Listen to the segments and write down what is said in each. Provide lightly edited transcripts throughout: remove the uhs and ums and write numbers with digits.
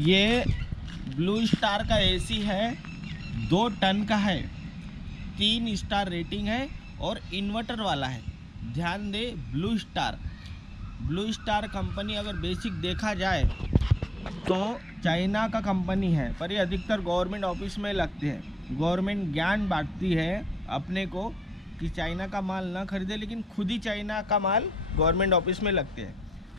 ये blue star का AC है, 2 टन का है, 3 स्टार रेटिंग है और इन्वर्टर वाला है। ध्यान दे, ब्लू स्टार कंपनी अगर बेसिक देखा जाए तो चाइना का कंपनी है, पर ये अधिकतर गवर्नमेंट ऑफिस में लगते हैं। गवर्नमेंट ज्ञान बांटती है अपने को कि चाइना का माल ना खरीदे, लेकिन खुद ही चाइना का माल गवर्नमेंट ऑफिस में लगते हैं।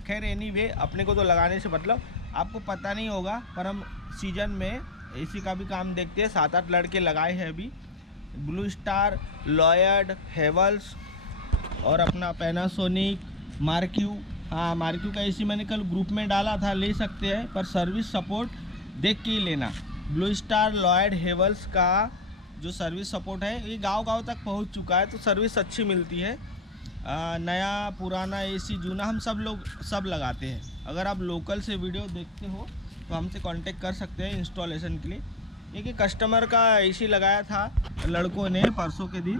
खैर एनीवे, अपने को तो लगाने से मतलब, आपको पता नहीं होगा पर हम सीजन में एसी का भी काम देखते हैं। 7-8 लड़के लगाए हैं अभी। ब्लू स्टार, लॉयड, हेवल्स और अपना पैनासोनिक, मार्क्यू। हाँ, मार्क्यू का एसी मैंने कल ग्रुप में डाला था, ले सकते हैं, पर सर्विस सपोर्ट देख के ही लेना। ब्लू स्टार, लॉयड, हेवल्स का जो सर्विस सपोर्ट है ये गांव-गांव तक पहुंच चुका है, तो सर्विस अच्छी मिलती है। नया पुराना एसी जूना हम सब लगाते हैं। अगर आप लोकल से वीडियो देखते हो तो हमसे कांटेक्ट कर सकते हैं इंस्टॉलेशन के लिए। एक कस्टमर का एसी लगाया था लड़कों ने परसों के दिन।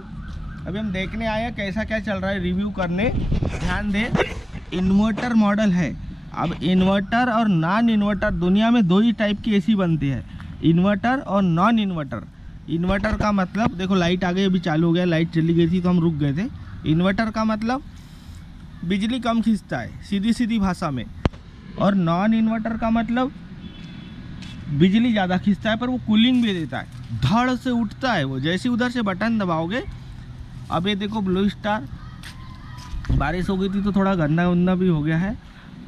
अभी हम देखने आए हैं कैसा क्या चल रहा है, रिव्यू करने। ध्यान दें, इन्वर्टर मॉडल है। अब इन्वर्टर और नॉन इन्वर्टर, दुनिया में 2 ही टाइप की एसी बनती है, इन्वर्टर और नॉन इन्वर्टर। इन्वर्टर का मतलब, देखो लाइट आ गई, अभी चालू हो गया, लाइट चली गई थी तो हम रुक गए थे। इन्वर्टर का मतलब बिजली कम खींचता है, सीधी भाषा में। और नॉन इन्वर्टर का मतलब बिजली ज़्यादा खींचता है पर वो कूलिंग भी देता है, धड़ से उठता है वो, जैसे उधर से बटन दबाओगे। अब ये देखो ब्लू स्टार, बारिश हो गई थी तो थोड़ा गंदा भी हो गया है।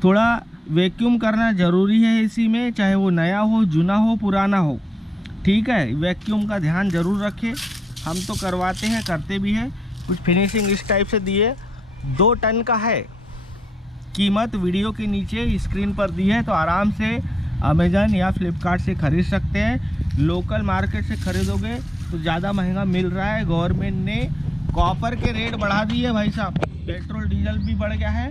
थोड़ा वैक्यूम करना ज़रूरी है एसी में, चाहे वो नया हो, जूना हो, पुराना हो, ठीक है। वैक्यूम का ध्यान ज़रूर रखें, हम तो करवाते हैं, करते भी हैं। कुछ फिनिशिंग इस टाइप से दी है। 2 टन का है। कीमत वीडियो के नीचे स्क्रीन पर दी है, तो आराम से अमेज़न या फ्लिपकार्ट से ख़रीद सकते हैं। लोकल मार्केट से ख़रीदोगे तो ज़्यादा महंगा मिल रहा है। गवर्नमेंट ने कॉपर के रेट बढ़ा दिए भाई साहब, पेट्रोल डीजल भी बढ़ गया है,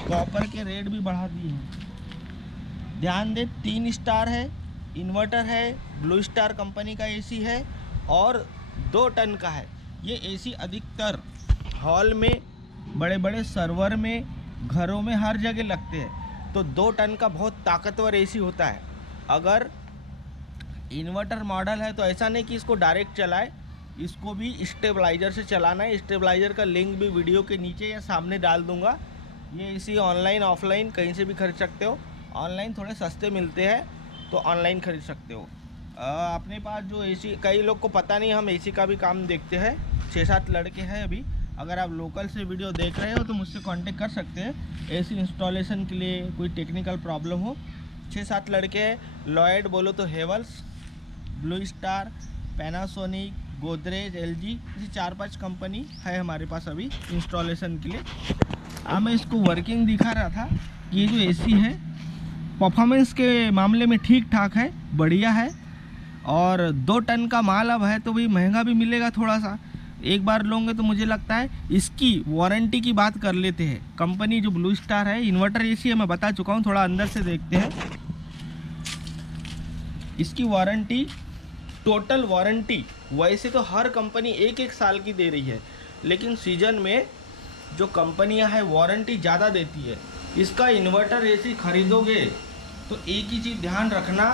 कॉपर के रेट भी बढ़ा दिए हैं। ध्यान दे, 3 स्टार है, इन्वर्टर है, ब्लू स्टार कंपनी का एसी है और 2 टन का है। ये एसी अधिकतर हॉल में, बड़े बड़े सर्वर में, घरों में, हर जगह लगते हैं। तो 2 टन का बहुत ताकतवर एसी होता है। अगर इन्वर्टर मॉडल है तो ऐसा नहीं कि इसको डायरेक्ट चलाए, इसको भी स्टेबलाइजर से चलाना है। स्टेबलाइजर का लिंक भी वीडियो के नीचे या सामने डाल दूंगा। ये एसी ऑनलाइन ऑफलाइन कहीं से भी खरीद सकते हो। ऑनलाइन थोड़े सस्ते मिलते हैं तो ऑनलाइन खरीद सकते हो। अपने पास जो एसी, कई लोग को पता नहीं हम एसी का भी काम देखते हैं। 6-7 लड़के हैं अभी। अगर आप लोकल से वीडियो देख रहे हो तो मुझसे कांटेक्ट कर सकते हैं एसी इंस्टॉलेशन के लिए, कोई टेक्निकल प्रॉब्लम हो। 6-7 लड़के हैं। लॉयड बोलो तो Havells, blue star, Panasonic, Godrej, LG, ऐसी 4-5 कंपनी है हमारे पास अभी इंस्टॉलेशन के लिए। मैं इसको वर्किंग दिखा रहा था कि ये जो एसी है परफॉर्मेंस के मामले में ठीक ठाक है, बढ़िया है। और 2 टन का माल अब है तो भाई महंगा भी मिलेगा थोड़ा सा। एक बार लोगे तो मुझे लगता है इसकी वारंटी की बात कर लेते हैं। कंपनी जो ब्लू स्टार है, इन्वर्टर एसी है, मैं बता चुका हूँ, थोड़ा अंदर से देखते हैं। इसकी वारंटी, टोटल वारंटी वैसे तो हर कंपनी 1-1 साल की दे रही है, लेकिन सीजन में जो कंपनियां हैं वारंटी ज़्यादा देती है। इसका इन्वर्टर एसी खरीदोगे तो एक ही चीज़ ध्यान रखना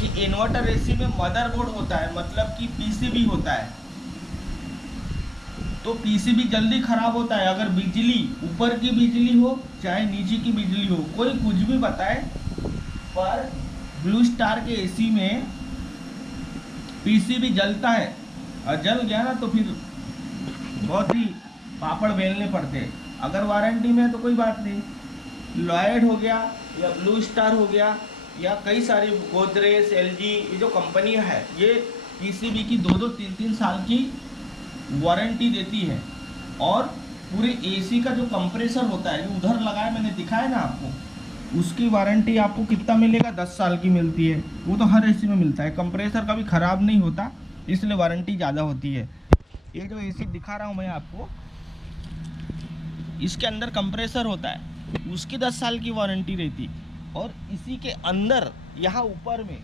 कि इन्वर्टर एसी में मदरबोर्ड होता है, मतलब कि पीसीबी होता है। तो पीसीबी जल्दी ख़राब होता है। अगर बिजली, ऊपर की बिजली हो चाहे नीचे की बिजली हो, कोई कुछ भी बताए, पर ब्लू स्टार के एसी में पीसीबी जलता है, और जल गया ना तो फिर बहुत ही पापड़ बेलने पड़ते हैं। अगर वारंटी में है तो कोई बात नहीं। लॉयड हो गया या ब्लू स्टार हो गया या कई सारी गोदरेज, एलजी, ये जो कंपनियां हैं ये पीसीबी की 2-2, 3-3 साल की वारंटी देती है। और पूरे एसी का जो कंप्रेसर होता है, जो उधर लगाया मैंने दिखाया ना आपको, उसकी वारंटी आपको कितना मिलेगा, 10 साल की मिलती है। वो तो हर एसी में मिलता है। कंप्रेसर कभी ख़राब नहीं होता, इसलिए वारंटी ज़्यादा होती है। ये जो एसी दिखा रहा हूँ मैं आपको, इसके अंदर कंप्रेसर होता है, उसकी 10 साल की वारंटी रहती। और इसी के अंदर यहाँ ऊपर में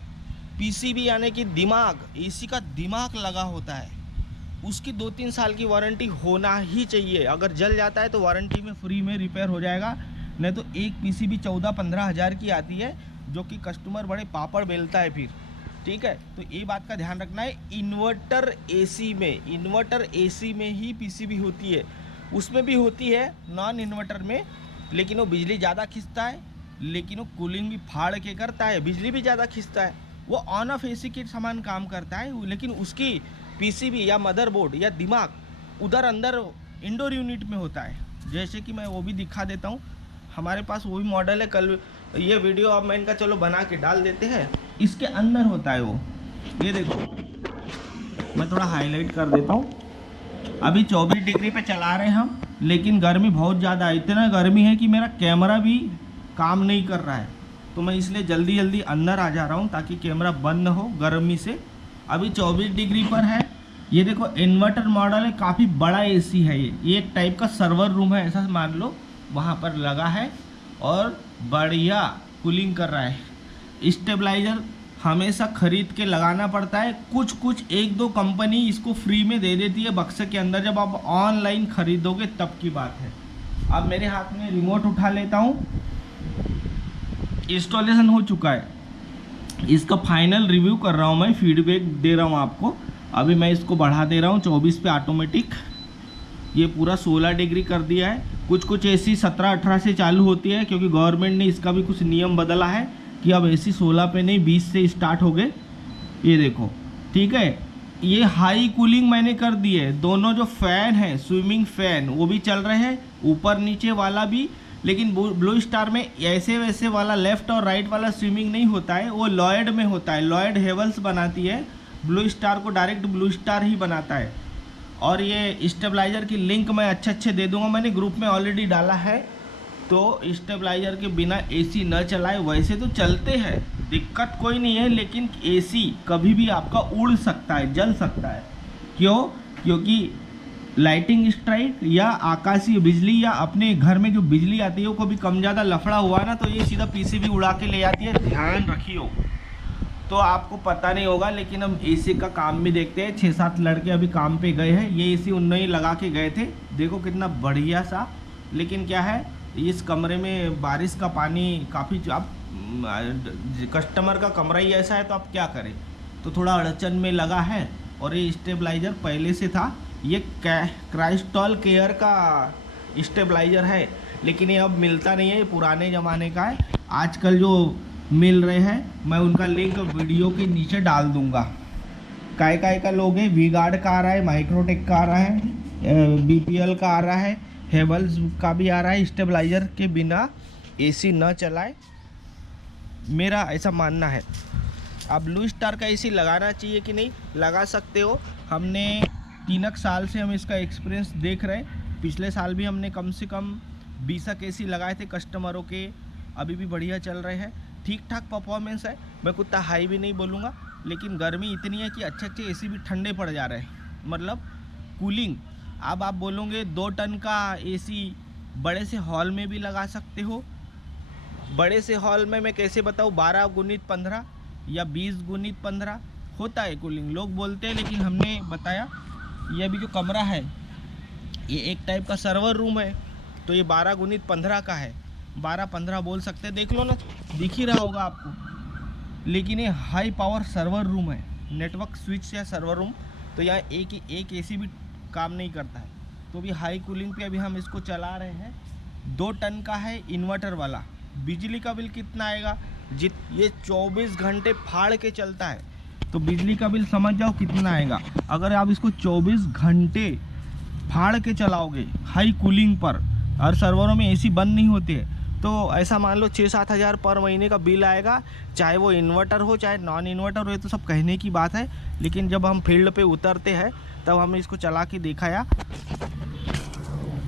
पीसीबी यानी कि दिमाग, एसी का दिमाग लगा होता है, उसकी 2-3 साल की वारंटी होना ही चाहिए। अगर जल जाता है तो वारंटी में फ्री में रिपेयर हो जाएगा। नहीं तो एक पीसीबी 14-15 हज़ार की आती है, जो कि कस्टमर बड़े पापड़ बेलता है फिर, ठीक है। तो ये बात का ध्यान रखना है। इन्वर्टर एसी में ही पीसीबी होती है, उसमें भी होती है नॉन इन्वर्टर में, लेकिन वो बिजली ज़्यादा खींचता है, लेकिन वो कूलिंग भी फाड़ के करता है, बिजली भी ज़्यादा खींचता है। वो ऑन ऑफ एसी के समान काम करता है, लेकिन उसकी पीसीबी या मदरबोर्ड या दिमाग उधर अंदर इंडोर यूनिट में होता है। जैसे कि मैं वो भी दिखा देता हूँ, हमारे पास वो भी मॉडल है। कल ये वीडियो अब मैं इनका चलो बना के डाल देते हैं। इसके अंदर होता है वो, ये देखो मैं थोड़ा हाईलाइट कर देता हूँ। अभी 24 डिग्री पे चला रहे हैं हम, लेकिन गर्मी बहुत ज़्यादा है। इतना गर्मी है कि मेरा कैमरा भी काम नहीं कर रहा है, तो मैं इसलिए जल्दी जल्दी अंदर आ जा रहा हूँ ताकि कैमरा बंद हो गर्मी से। अभी 24 डिग्री पर है। ये देखो इन्वर्टर मॉडल है, काफ़ी बड़ा एसी है ये एक टाइप का सर्वर रूम है ऐसा मान लो, वहाँ पर लगा है और बढ़िया कूलिंग कर रहा है। स्टेबलाइजर हमेशा खरीद के लगाना पड़ता है, कुछ एक दो कंपनी इसको फ्री में दे देती है बक्से के अंदर, जब आप ऑनलाइन खरीदोगे तब की बात है। अब मेरे हाथ में रिमोट उठा लेता हूँ। इंस्टॉलेशन हो चुका है, इसका फाइनल रिव्यू कर रहा हूँ मैं, फीडबैक दे रहा हूँ आपको। अभी मैं इसको बढ़ा दे रहा हूँ 24 पे ऑटोमेटिक। ये पूरा 16 डिग्री कर दिया है। कुछ एसी 17-18 से चालू होती है, क्योंकि गवर्नमेंट ने इसका भी कुछ नियम बदला है कि अब एसी 16 पे नहीं 20 से स्टार्ट हो गए। ये देखो, ठीक है। ये हाई कूलिंग मैंने कर दी है। दोनों जो फ़ैन है, स्विमिंग फ़ैन, वो भी चल रहे हैं, ऊपर नीचे वाला भी। लेकिन ब्लू स्टार में ऐसे वैसे वाला लेफ़्ट और राइट वाला स्विमिंग नहीं होता है, वो लॉयड में होता है। लॉयड हेवल्स बनाती है, ब्लू स्टार को डायरेक्ट ब्लू स्टार ही बनाता है। और ये स्टेबलाइज़र की लिंक मैं अच्छे दे दूंगा, मैंने ग्रुप में ऑलरेडी डाला है। तो स्टेबलाइज़र के बिना एसी न चलाए, वैसे तो चलते हैं, दिक्कत कोई नहीं है, लेकिन एसी कभी भी आपका उड़ सकता है, जल सकता है। क्यों? क्योंकि लाइटिंग स्ट्राइक या आकाशीय बिजली या अपने घर में जो बिजली आती है वो कभी कम ज़्यादा लफड़ा हुआ ना, तो ये सीधा पीसीबी उड़ा के ले जाती है, ध्यान रखियो। तो आपको पता नहीं होगा, लेकिन हम एसी का काम भी देखते हैं। 6-7 लड़के अभी काम पे गए हैं, ये एसी उन्होंने ही लगा के गए थे। देखो कितना बढ़िया सा। लेकिन क्या है, इस कमरे में बारिश का पानी काफ़ी, आप कस्टमर का कमरा ही ऐसा है तो आप क्या करें, तो थोड़ा अड़चन में लगा है। और ये स्टेबलाइज़र पहले से था, ये क्राइस्टॉल केयर का स्टेबलाइज़र है, लेकिन ये अब मिलता नहीं है, ये पुराने ज़माने का है। आजकल जो मिल रहे हैं, मैं उनका लिंक वीडियो के नीचे डाल दूंगा। काय का लोग है, वी गार्ड का आ रहा है, माइक्रोटेक का आ रहा है, बीपीएल का आ रहा है, हेवल्स का भी आ रहा है। स्टेबलाइज़र के बिना एसी न चलाए, मेरा ऐसा मानना है। आप ब्लू स्टार का एसी लगाना चाहिए कि नहीं, लगा सकते हो। हमने 3 साल से हम इसका एक्सपीरियंस देख रहे हैं। पिछले साल भी हमने कम से कम 20 एसी लगाए थे कस्टमरों के, अभी भी बढ़िया चल रहे हैं, ठीक ठाक परफॉर्मेंस है। मैं कुछ हाई भी नहीं बोलूँगा, लेकिन गर्मी इतनी है कि अच्छे एसी भी ठंडे पड़ जा रहे हैं, मतलब कूलिंग। अब आप बोलोगे 2 टन का एसी बड़े से हॉल में भी लगा सकते हो। बड़े से हॉल में मैं कैसे बताऊँ, 12x15 या 20x15 होता है कूलिंग, लोग बोलते हैं, लेकिन हमने बताया ये अभी जो कमरा है ये एक टाइप का सर्वर रूम है, तो ये 12x15 का है, 12-15 बोल सकते हैं, देख लो ना, दिख ही रहा होगा आपको। लेकिन ये हाई पावर सर्वर रूम है, नेटवर्क स्विच या सर्वर रूम, तो यहाँ एक एसी भी काम नहीं करता है। तो भी हाई कूलिंग पे अभी हम इसको चला रहे हैं। 2 टन का है, इन्वर्टर वाला। बिजली का बिल कितना आएगा, ये 24 घंटे फाड़ के चलता है, तो बिजली का बिल समझ जाओ कितना आएगा। अगर आप इसको 24 घंटे फाड़ के चलाओगे हाई कूलिंग पर, और सर्वरों में एसी बंद नहीं होते हैं, तो ऐसा मान लो 6-7 हज़ार पर महीने का बिल आएगा। चाहे वो इन्वर्टर हो चाहे नॉन इन्वर्टर हो, ये तो सब कहने की बात है, लेकिन जब हम फील्ड पे उतरते हैं तब हमने इसको चला के दिखाया।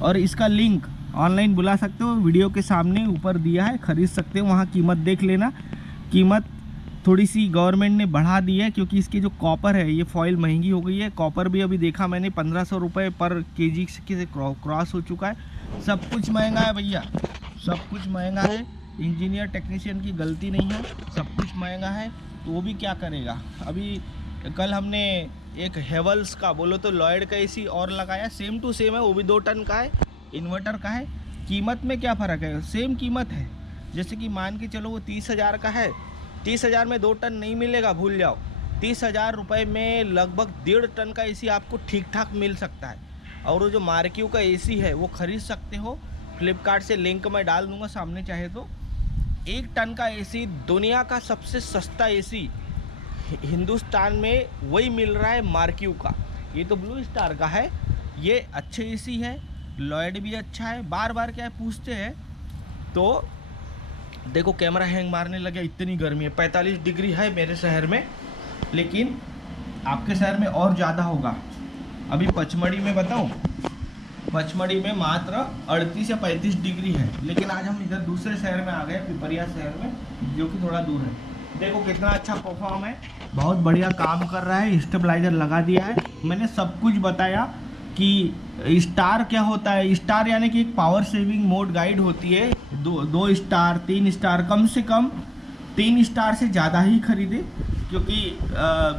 और इसका लिंक ऑनलाइन बुला सकते हो, वीडियो के सामने ऊपर दिया है, ख़रीद सकते हो, वहाँ कीमत देख लेना। कीमत थोड़ी सी गवर्नमेंट ने बढ़ा दी है, क्योंकि इसकी जो कॉपर है ये फॉइल महंगी हो गई है। कॉपर भी अभी देखा मैंने 1500 रुपये पर केजी से क्रॉस हो चुका है। सब कुछ महंगा है भैया, सब कुछ महंगा है। इंजीनियर टेक्नीशियन की गलती नहीं है, सब कुछ महंगा है, तो वो भी क्या करेगा। अभी कल हमने एक हेवल्स का बोलो तो लॉयड का एसी और लगाया, सेम टू सेम है, वो भी 2 टन का है, इन्वर्टर का है। कीमत में क्या फ़र्क है, सेम कीमत है, जैसे कि मान के चलो वो 30,000 का है, 30,000 में 2 टन नहीं मिलेगा, भूल जाओ। 30,000 रुपये में लगभग 1.5 टन का एसी आपको ठीक ठाक मिल सकता है। और वो जो मार्क्यू का एसी है वो ख़रीद सकते हो फ्लिपकार्ट से, लिंक मैं डाल दूँगा सामने चाहे तो। 1 टन का एसी, दुनिया का सबसे सस्ता एसी हिंदुस्तान में वही मिल रहा है मार्क्यू का। ये तो ब्लू स्टार का है, ये अच्छे एसी है, लॉयड भी अच्छा है। बार बार क्या पूछते हैं तो देखो कैमरा हैंग मारने लगे, इतनी गर्मी है। 45 डिग्री है मेरे शहर में, लेकिन आपके शहर में और ज़्यादा होगा। अभी पचमढ़ी में बताऊं, पचमढ़ी में मात्र 38 या 35 डिग्री है, लेकिन आज हम इधर दूसरे शहर में आ गए, पिपरिया शहर में, जो कि थोड़ा दूर है। देखो कितना अच्छा परफॉर्म है, बहुत बढ़िया काम कर रहा है। स्टेबलाइजर लगा दिया है, मैंने सब कुछ बताया कि स्टार क्या होता है। स्टार यानी कि एक पावर सेविंग मोड गाइड होती है। 2 स्टार 3 स्टार, कम से कम 3 स्टार से ज़्यादा ही खरीदे, क्योंकि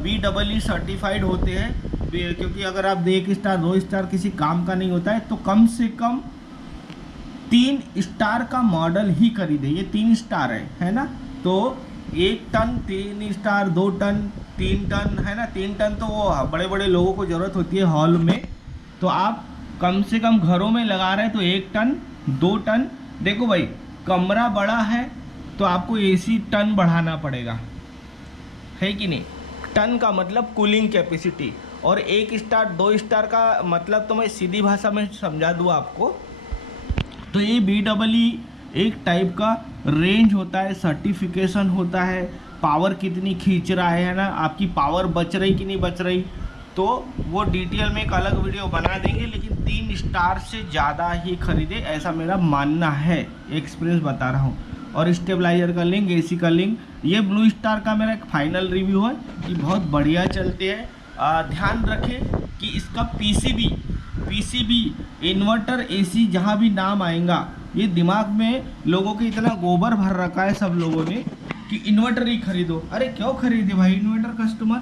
BEE सर्टिफाइड होते हैं। क्योंकि अगर आप 1 स्टार 2 स्टार किसी काम का नहीं होता है, तो कम से कम 3 स्टार का मॉडल ही खरीदे। ये 3 स्टार है ना, तो 1 टन 3 स्टार, 2 टन 3 टन है ना। 3 टन तो वो बड़े बड़े लोगों को ज़रूरत होती है हॉल में, तो आप कम से कम घरों में लगा रहे हैं तो 1 टन 2 टन। देखो भाई, कमरा बड़ा है तो आपको एसी टन बढ़ाना पड़ेगा, है कि नहीं। टन का मतलब कूलिंग कैपेसिटी, और 1 स्टार 2 स्टार का मतलब तो मैं सीधी भाषा में समझा दूँ आपको, तो ये BEE एक टाइप का रेंज होता है, सर्टिफिकेशन होता है, पावर कितनी खींच रहा है ना, आपकी पावर बच रही कि नहीं बच रही, तो वो डिटेल में एक अलग वीडियो बना देंगे। लेकिन 3 स्टार से ज़्यादा ही खरीदे, ऐसा मेरा मानना है, एक्सपीरियंस बता रहा हूँ। और स्टेबलाइजर का लिंक, एसी का लिंक, ये ब्लू स्टार का मेरा एक फाइनल रिव्यू है कि बहुत बढ़िया चलते हैं। ध्यान रखें कि इसका पीसीबी इन्वर्टर एसी जहाँ भी नाम आएगा, ये दिमाग में लोगों के इतना गोबर भर रखा है सब लोगों ने कि इन्वर्टर ही खरीदो। अरे क्यों खरीदे भाई इन्वर्टर कस्टमर?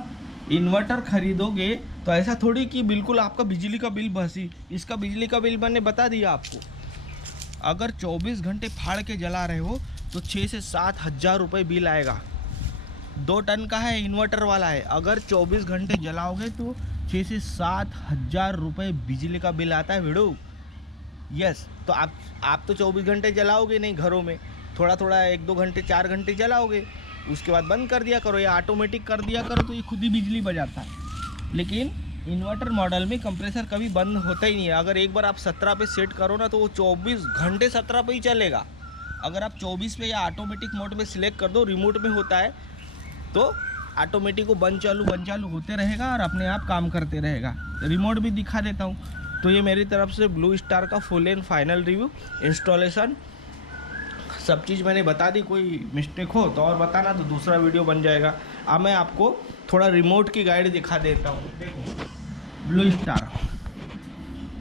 इन्वर्टर खरीदोगे तो ऐसा थोड़ी कि बिल्कुल आपका बिजली का बिल बसी। इसका बिजली का बिल मैंने बता दिया आपको। अगर 24 घंटे फाड़ के जला रहे हो तो 6 से 7 हज़ार रुपये बिल आएगा। 2 टन का है, इन्वर्टर वाला है। अगर 24 घंटे जलाओगे तो 6 से 7 हज़ार रुपये बिजली का बिल आता है वीडियो। यस, तो आप तो 24 घंटे जलाओगे नहीं घरों में, थोड़ा थोड़ा 1-2 घंटे 4 घंटे जलाओगे, उसके बाद बंद कर दिया करो या ऑटोमेटिक कर दिया करो, तो ये खुद ही बिजली बजाता है। लेकिन इन्वर्टर मॉडल में कंप्रेसर कभी बंद होता ही नहीं है। अगर एक बार आप 17 पे सेट करो ना, तो वो 24 घंटे 17 पे ही चलेगा। अगर आप 24 पे या ऑटोमेटिक मोड में सिलेक्ट कर दो, रिमोट में होता है, तो ऑटोमेटिक को बंद चालू होते रहेगा और अपने आप काम करते रहेगा। रिमोट भी दिखा देता हूँ। तो ये मेरी तरफ से ब्लू स्टार का full and final review, installation, सब चीज़ मैंने बता दी। कोई मिस्टेक हो तो और बताना, तो दूसरा वीडियो बन जाएगा। अब मैं आपको थोड़ा रिमोट की गाइड दिखा देता हूँ। देखो ब्लू स्टार,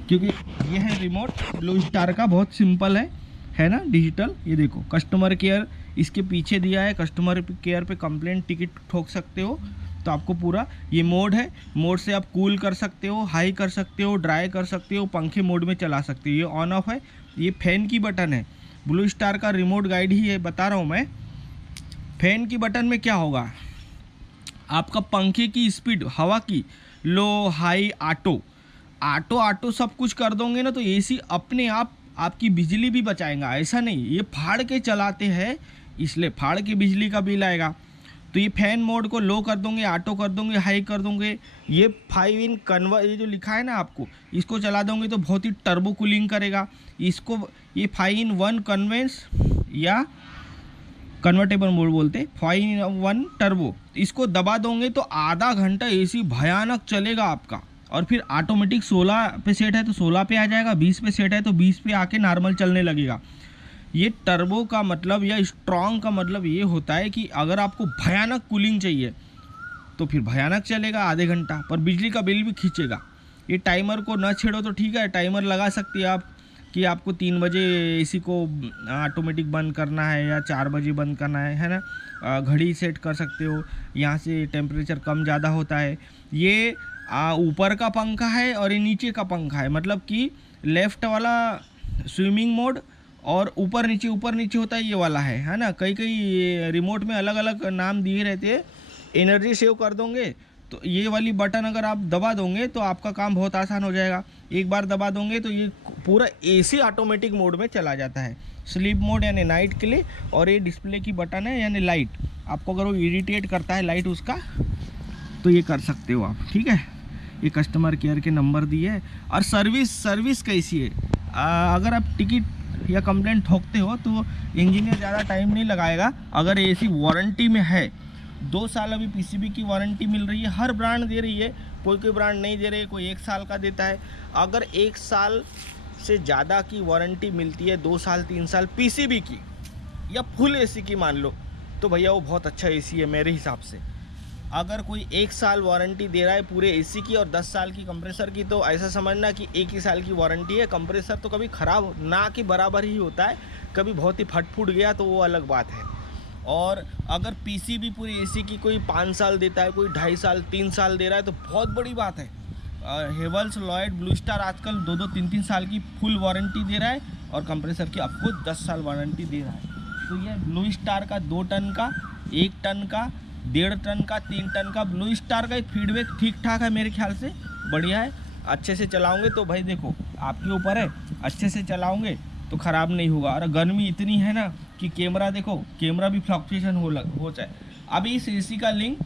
क्योंकि ये है रिमोट ब्लू स्टार का, बहुत सिंपल है ना, डिजिटल। ये देखो कस्टमर केयर इसके पीछे दिया है, कस्टमर केयर पे कंप्लेंट टिकट ठोक सकते हो। तो आपको पूरा ये मोड है, मोड से आप कूल कर सकते हो, हाई कर सकते हो, ड्राई कर सकते हो, पंखे मोड में चला सकते हो। ये ऑन ऑफ है, ये फैन की बटन है। ब्लू स्टार का रिमोट गाइड ही है, बता रहा हूँ मैं। फैन की बटन में क्या होगा, आपका पंखे की स्पीड, हवा की, लो हाई ऑटो सब कुछ कर दोगे ना, तो एसी अपने आप आपकी बिजली भी बचाएगा। ऐसा नहीं ये फाड़ के चलाते हैं, इसलिए फाड़ के बिजली का बिल आएगा। तो ये फैन मोड को लो कर दोगे, ऑटो कर दोगे, हाई कर दोगे। ये 5 इन कन्वर, ये जो लिखा है ना आपको, इसको चला दोगे तो बहुत ही टर्बो कूलिंग करेगा। इसको ये 5 in 1 कन्वेंस या कन्वर्टेबल मोड बोलते, 5 in 1 टर्बो। इसको दबा दोगे तो आधा घंटा एसी भयानक चलेगा आपका। और फिर ऑटोमेटिक 16 पे सेट है तो 16 पे आ जाएगा, 20 पे सेट है तो 20 पे आके नॉर्मल चलने लगेगा। ये टर्बो का मतलब या स्ट्रॉन्ग का मतलब ये होता है कि अगर आपको भयानक कूलिंग चाहिए तो फिर भयानक चलेगा आधे घंटा, पर बिजली का बिल भी खींचेगा। ये टाइमर को न छेड़ो तो ठीक है, टाइमर लगा सकती है आप कि आपको 3 बजे एसी को ऑटोमेटिक बंद करना है या 4 बजे बंद करना है ना। घड़ी सेट कर सकते हो, यहाँ से टेम्परेचर कम ज़्यादा होता है। ये ऊपर का पंखा है और ये नीचे का पंखा है, मतलब कि लेफ़्ट वाला स्विमिंग मोड और ऊपर नीचे होता है ये वाला है ना। कई रिमोट में अलग अलग नाम दिए रहते हैं। एनर्जी सेव कर दोगे तो ये वाली बटन अगर आप दबा दोगे तो आपका काम बहुत आसान हो जाएगा। एक बार दबा दोगे तो ये पूरा एसी ऑटोमेटिक मोड में चला जाता है, स्लीप मोड यानी नाइट के लिए। और ये डिस्प्ले की बटन है यानी लाइट, आपको अगर वो इरिटेट करता है लाइट उसका तो ये कर सकते हो आप, ठीक है। ये कस्टमर केयर के नंबर दिए है। और सर्विस कैसी है, अगर आप टिकट या कंप्लेंट ठोकते हो तो इंजीनियर ज़्यादा टाइम नहीं लगाएगा। अगर एसी वारंटी में है, 2 साल अभी पीसीबी की वारंटी मिल रही है, हर ब्रांड दे रही है, कोई ब्रांड नहीं दे रही है, कोई 1 साल का देता है। अगर 1 साल से ज़्यादा की वारंटी मिलती है, 2 साल 3 साल पीसीबी की या फुल एसी की मान लो, तो भैया वो बहुत अच्छा एसी है मेरे हिसाब से। अगर कोई 1 साल वारंटी दे रहा है पूरे एसी की और 10 साल की कंप्रेसर की, तो ऐसा समझना कि 1 ही साल की वारंटी है। कंप्रेसर तो कभी ख़राब ना के बराबर ही होता है, कभी बहुत ही फट फूट गया तो वो अलग बात है। और अगर पीसीबी पूरी एसी की कोई 5 साल देता है, कोई 2.5 साल 3 साल दे रहा है तो बहुत बड़ी बात है। हेवल्स, लॉयड, ब्लू स्टार आजकल 2-2 3-3 साल की फुल वारंटी दे रहा है और कंप्रेसर की आपको 10 साल वारंटी दे रहा है। तो ये ब्लू स्टार का 2 टन का, 1 टन का, 1.5 टन का, 3 टन का ब्लू स्टार का एक फीडबैक ठीक ठाक है मेरे ख्याल से, बढ़िया है। अच्छे से चलाओगे तो भाई देखो आपके ऊपर है, अच्छे से चलाओगे तो ख़राब नहीं होगा। और गर्मी इतनी है ना कि कैमरा देखो, कैमरा भी फ्लक्चुएशन हो जाए। अभी इस एसी का लिंक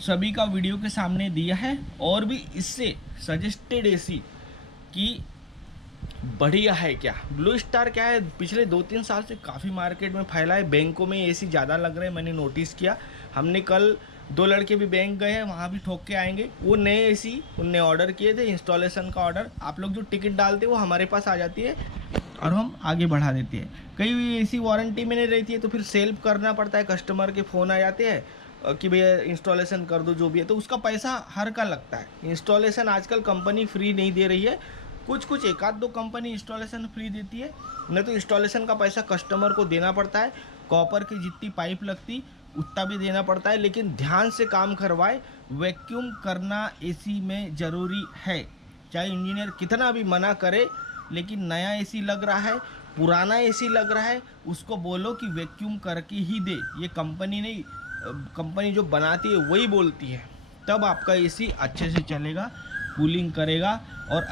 सभी का वीडियो के सामने दिया है। और भी इससे सजेस्टेड एसी की बढ़िया है क्या, ब्लू स्टार क्या है, पिछले 2-3 साल से काफ़ी मार्केट में फैला है। बैंकों में एसी ज़्यादा लग रहे हैं, मैंने नोटिस किया। हमने कल 2 लड़के भी बैंक गए हैं, वहाँ भी ठोक के आएंगे। वो नए एसी उनने ऑर्डर किए थे, इंस्टॉलेशन का ऑर्डर। आप लोग जो टिकट डालते हो वो हमारे पास आ जाती है और हम आगे बढ़ा देते हैं। कई एसी वारंटी में नहीं रहती है तो फिर सेल्फ करना पड़ता है, कस्टमर के फ़ोन आ जाते हैं कि भैया इंस्टॉलेशन कर दो जो भी है, तो उसका पैसा हर का लगता है। इंस्टॉलेशन आजकल कंपनी फ्री नहीं दे रही है, कुछ 1-2 कंपनी इंस्टॉलेशन फ्री देती है, नहीं तो इंस्टॉलेशन का पैसा कस्टमर को देना पड़ता है। कॉपर की जितनी पाइप लगती उतना भी देना पड़ता है। लेकिन ध्यान से काम करवाए, वैक्यूम करना एसी में ज़रूरी है। चाहे इंजीनियर कितना भी मना करे, लेकिन नया एसी लग रहा है, पुराना एसी लग रहा है, उसको बोलो कि वैक्यूम करके ही दे। ये कंपनी नहीं, कंपनी जो बनाती है वही बोलती है, तब आपका एसी अच्छे से चलेगा, कूलिंग करेगा और